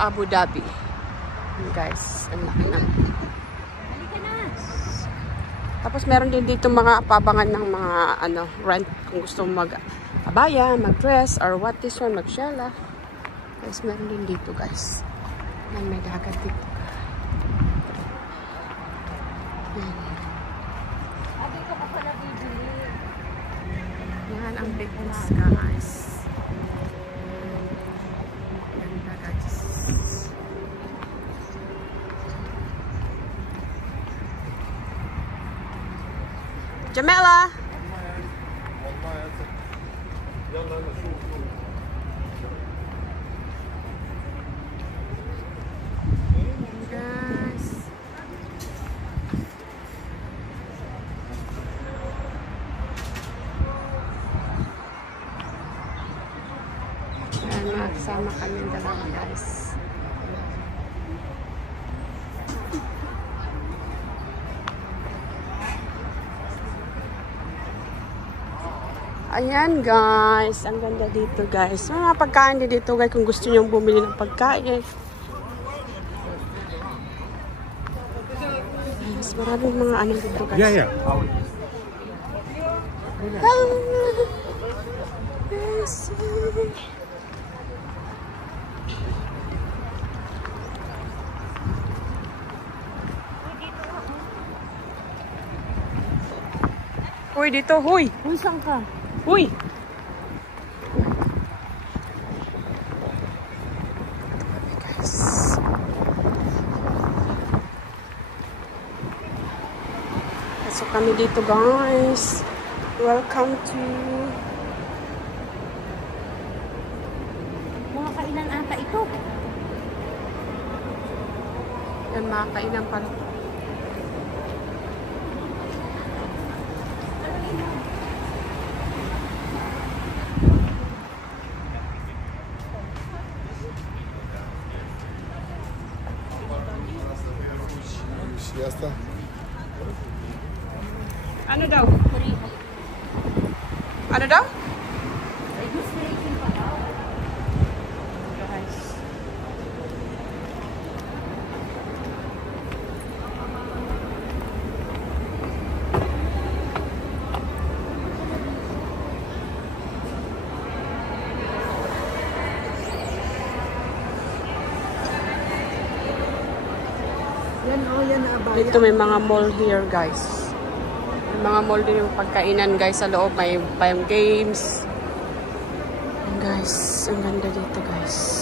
Abu Dhabi. Guys, ang laki na. Tapos meron din dito mga pabangan ng mga rent kung gusto mo mag-abaya, mag-dress, or what this one, mag-shella. Guys, meron din dito guys. May dagat dito. Yan ang biggest guys. Ganda guys. Jamela! Magsama kami dalawa guys. Ayan guys, ang ganda dito guys. Mga pagkain dito guys kung gusto niyo bumili ng pagkain. Mas maraming mga dito guys. Yeah. Yes. Hoy, dito, hoy! Uy, saan ka? Hoy! Pasok kami dito, guys. Welcome to... Mga kainan ata ito. Yan, mga kainan pala. Siesta. Ano daw? Ano daw? Registration pa daw. Guys. Dito may mga mall here guys. May mga mall din yung pagkainan guys sa loob. May games. And guys, ang ganda dito guys.